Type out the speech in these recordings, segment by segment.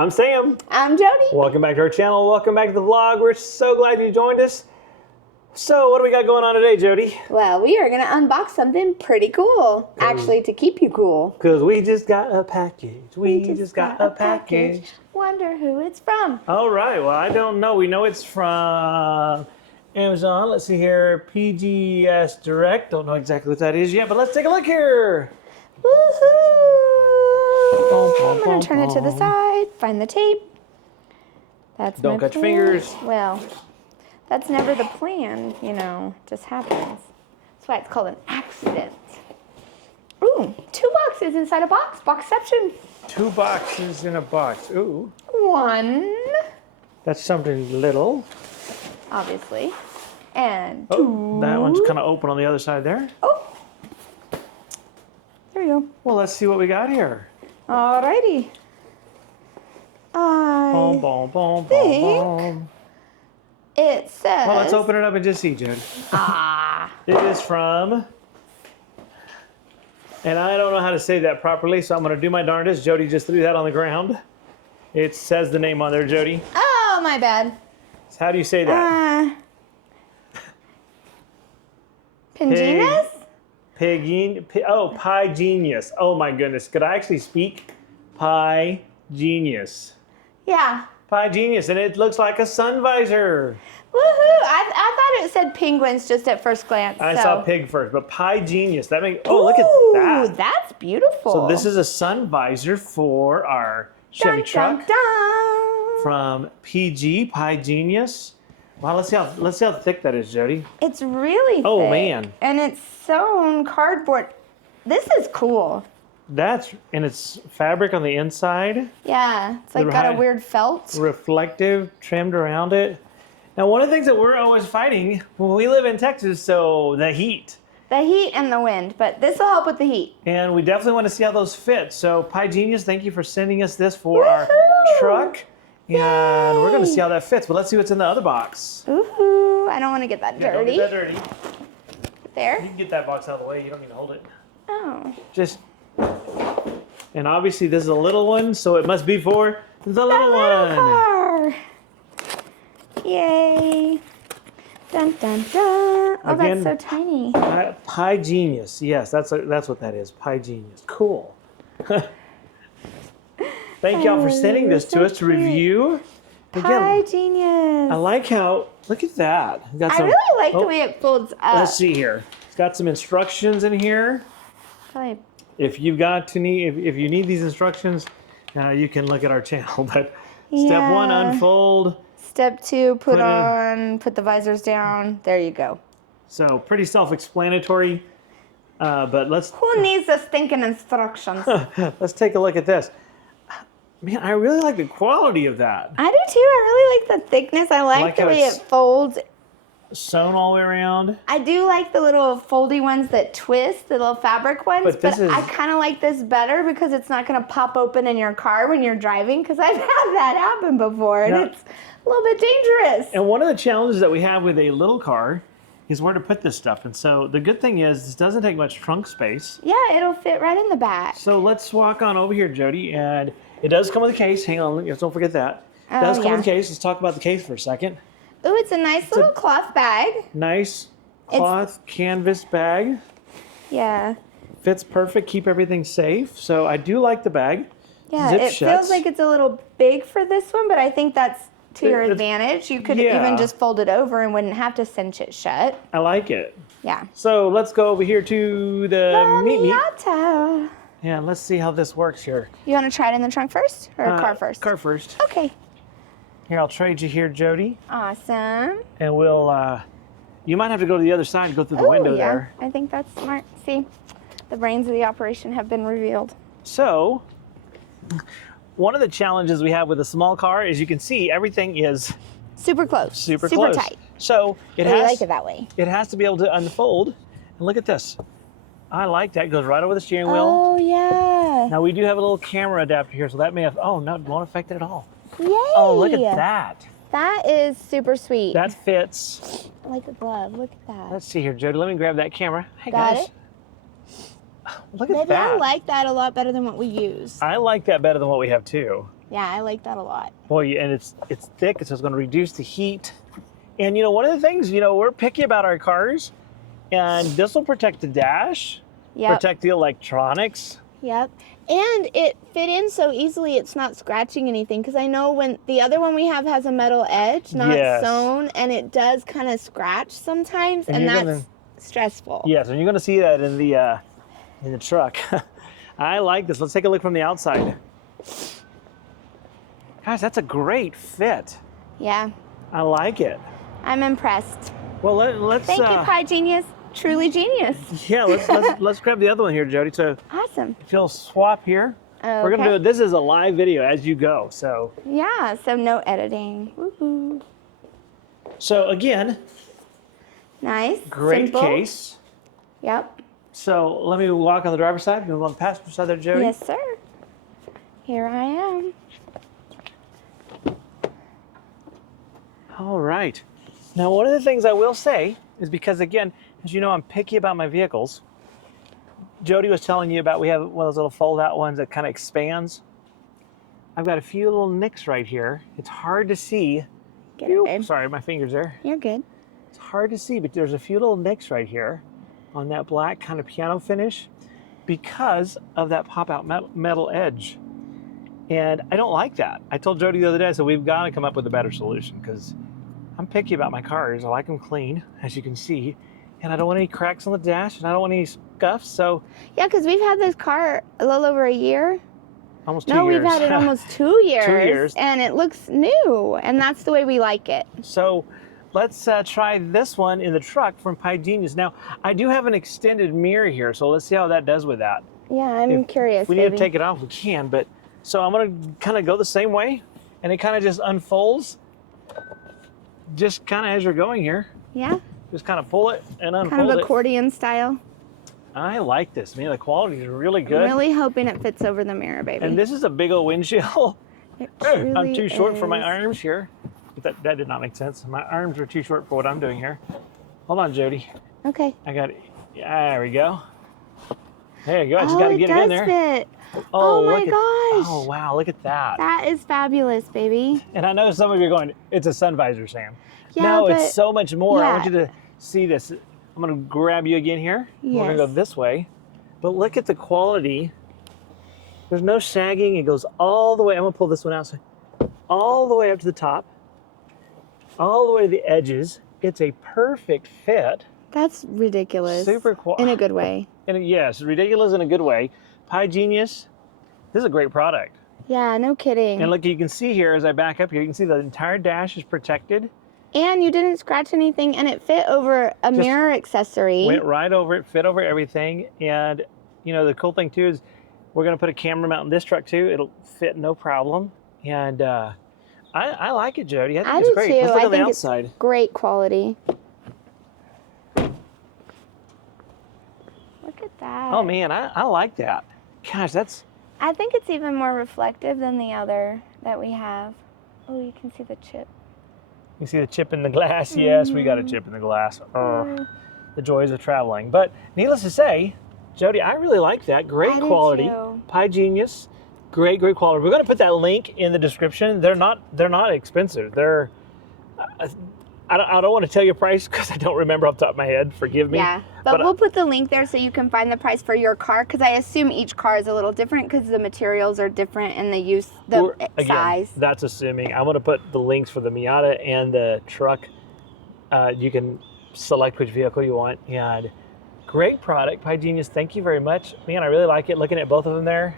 I'm Sam. I'm Jody. Welcome back to our channel. Welcome back to the vlog. We're so glad you joined us. So, what do we got going on today, Jody? Well, we are going to unbox something pretty cool. Actually, to keep you cool. Because we just got a package. We just got a package. Wonder who it's from. All right. Well, I don't know. We know it's from Amazon. Let's see here. Pigenius Direct. Don't know exactly what that is yet, but let's take a look here. Woohoo! I'm going to turn it to the side. Find the tape. That's Don't cut your fingers. Well, that's never the plan, you know. It just happens. That's why it's called an accident. Ooh, 2 boxes inside a box. Boxception. 2 boxes in a box. Ooh. 1. That's something little. Obviously. And 2. Oh, that one's kind of open on the other side there. Oh. There we go. Well, let's see what we got here. Alrighty. I think it says... Well, let's open it up and just see, Jen. It is from... And I don't know how to say that properly, so I'm going to do my darndest. Jody just threw that on the ground. It says the name on there, Jody. Oh, my bad. So how do you say that? Pigenius? Pigenius. Oh my goodness. Could I actually speak? Pigenius. Yeah. Pigenius, and it looks like a Sunvisor. Woohoo! I thought it said penguins just at first glance. I saw pig first, but Pigenius. That makes... Oh, look at that. Ooh, that's beautiful. So this is a Sunvisor for our Chevy truck from Pigenius. Wow, let's see how thick that is, Jody. It's really thick. Oh man. And it's sewn cardboard. This is cool. And it's fabric on the inside. Yeah, it's like got a weird felt. Reflective, trimmed around it. Now, one of the things that we're always fighting, well, we live in Texas, so the heat. The heat and the wind, but this will help with the heat. And we definitely want to see how those fit. So, Pigenius, thank you for sending us this for our truck. And we're going to see how that fits, but let's see what's in the other box. Ooh, I don't want to get that dirty. Don't get that dirty. There? You can get that box out of the way. You don't need to hold it. Oh. And obviously this is a little one, so it must be for the little one. Car. Yay. Dun, dun, dun. Oh, Again, that's so tiny. Pigenius. Yes, that's what that is. Pigenius. Cool. Thank y'all for sending this to us to review. Pigenius. I like how, look at that. I really like the way it folds up. Let's see here. It's got some instructions in here. If you need these instructions, you can look at our channel. But step 1, unfold. Step 2, put the visors down. There you go. So pretty self-explanatory. But Who needs the stinking instructions? Let's take a look at this. Man, I really like the quality of that. I do too. I really like the thickness. I like the way it folds. Sewn all the way around. I do like the little foldy ones that twist, the little fabric ones, but I kind of like this better because it's not going to pop open in your car when you're driving, because I've had that happen before, and it's a little bit dangerous. And one of the challenges that we have with a little car is where to put this stuff. And so the good thing is this doesn't take much trunk space. Yeah, it'll fit right in the back. So let's walk on over here, Jody, and it does come with a case. Hang on, don't forget that. It does come with a case. Let's talk about the case for a second. Ooh, it's a nice little cloth bag. Nice cloth canvas bag. Yeah. Fits perfect, keep everything safe. So I do like the bag. Yeah, it feels like it's a little big for this one, but I think that's to your advantage. You could even just fold it over and wouldn't have to cinch it shut. I like it. Yeah. So let's go over here to the Meet Me. Miata. Yeah, let's see how this works here. You want to try it in the trunk first or car first? Car first. Okay. Here, I'll trade you here, Jody. Awesome. And we'll, you might have to go to the other side and go through the window there. I think that's smart. See, the brains of the operation have been revealed. So, one of the challenges we have with a small car is you can see everything is super close. Super close. Tight. So, I like it that way. It has to be able to unfold. And look at this. I like that. It goes right over the steering wheel. Oh, yeah. Now, we do have a little camera adapter here, so that may have, oh, no, it won't affect it at all. Yay! Oh, look at that. That is super sweet. That fits. I like a glove. Look at that. Let's see here, Jody. Let me grab that camera. Hey, Got guys. it? Look at Maybe that. I like that a lot better than what we use. I like that better than what we have, too. Yeah, I like that a lot. Boy, and it's thick, so it's going to reduce the heat. And you know, one of the things, you know, we're picky about our cars, and this will protect the dash, protect the electronics. Yep. And it fit in so easily, it's not scratching anything. Because I know when the other one we have has a metal edge, not sewn, and it does kind of scratch sometimes, and that's stressful. Yes, and you're going to see that in the truck. I like this. Let's take a look from the outside. Gosh, that's a great fit. Yeah. I like it. I'm impressed. Well, let's. Thank you, Pigenius. Truly genius. Yeah, let's grab the other one here, Jody. So awesome. If you'll swap here, we're gonna do it. This is a live video as you go. So yeah, so no editing. Woohoo. So again, nice. Great simple. Case. Yep. So let me walk on the driver's side. Move on the passenger side there, Jody. Yes, sir. Here I am. All right. Now, one of the things I will say is because, again, as you know, I'm picky about my vehicles. Jody was telling you about we have one of those little fold-out ones that kind of expands. I've got a few little nicks right here. It's hard to see. Get it, babe. Sorry, my finger's there. You're good. It's hard to see, but there's a few little nicks right here on that black kind of piano finish because of that pop-out metal edge. And I don't like that. I told Jody the other day, I said, we've got to come up with a better solution because I'm picky about my cars. I like them clean, as you can see. And I don't want any cracks on the dash, and I don't want any scuffs, so... Yeah, because we've had this car a little over a year. Almost 2 years. No, we've had it almost 2 years. 2 years. And it looks new, and that's the way we like it. So let's try this one in the truck from Pigenius. Now, I do have an extended mirror here, so let's see how that does with that. Yeah, I'm curious, If we need to take it off, we can, but... So I'm going to kind of go the same way, and it kind of just unfolds, just kind of as you're going here. Yeah. Just kind of pull it and unfold it. Kind of accordion style. I like this, man. The quality is really good. I'm really hoping it fits over the mirror, baby. And this is a big old windshield. I'm too short for my is. arms here. But that did not make sense. My arms are too short for what I'm doing here. Hold on, Jody. Okay. I got it. There we go. There you go. I just got to get it in there. Fit. Oh my gosh. Oh, wow. Look at that. That is fabulous, baby. And I know some of you are going, it's a Sunvisor, Sam. Yeah, no, but, it's so much more. yeah. I want you to see this. I'm going to grab you again here. Yes. We're going to go this way. But look at the quality. There's no sagging. It goes all the way. I'm going to pull this one out. So all the way up to the top. All the way to the edges. It's a perfect fit. That's ridiculous. Super quality. In a good way. And yes, ridiculous in a good way. Pigenius, this is a great product. Yeah, no kidding. And look, you can see here as I back up here, you can see the entire dash is protected. And you didn't scratch anything, and it fit over a mirror accessory. Went right over it, fit over everything. And, you know, the cool thing, too, is we're going to put a camera mount in this truck, too. It'll fit no problem. And I like it, Jody. I think it's great. Too. Let's look on the think outside. It's great quality. Look at that. Oh, man, I like that. Gosh, that's... I think it's even more reflective than the other that we have. Oh, you can see the chip. You see the chip in the glass? Yes, we got a chip in the glass. The joys of traveling. But needless to say, Jody, I really like that. Great quality. Pigenius, great quality. We're going to put that link in the description. They're not expensive. They're I don't want to tell you a price because I don't remember off the top of my head. Forgive me. Yeah, but we'll put the link there so you can find the price for your car, because I assume each car is a little different because the materials are different and the size. That's assuming. I'm going to put the links for the Miata and the truck. You can select which vehicle you want. And great product, Pigenius. Thank you very much. Man, I really like it. Looking at both of them there.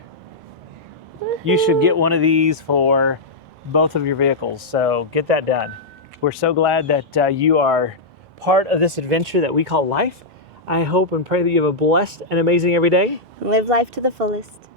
You should get one of these for both of your vehicles. So get that done. We're so glad that you are part of this adventure that we call life. I hope and pray that you have a blessed and amazing every day. Live life to the fullest.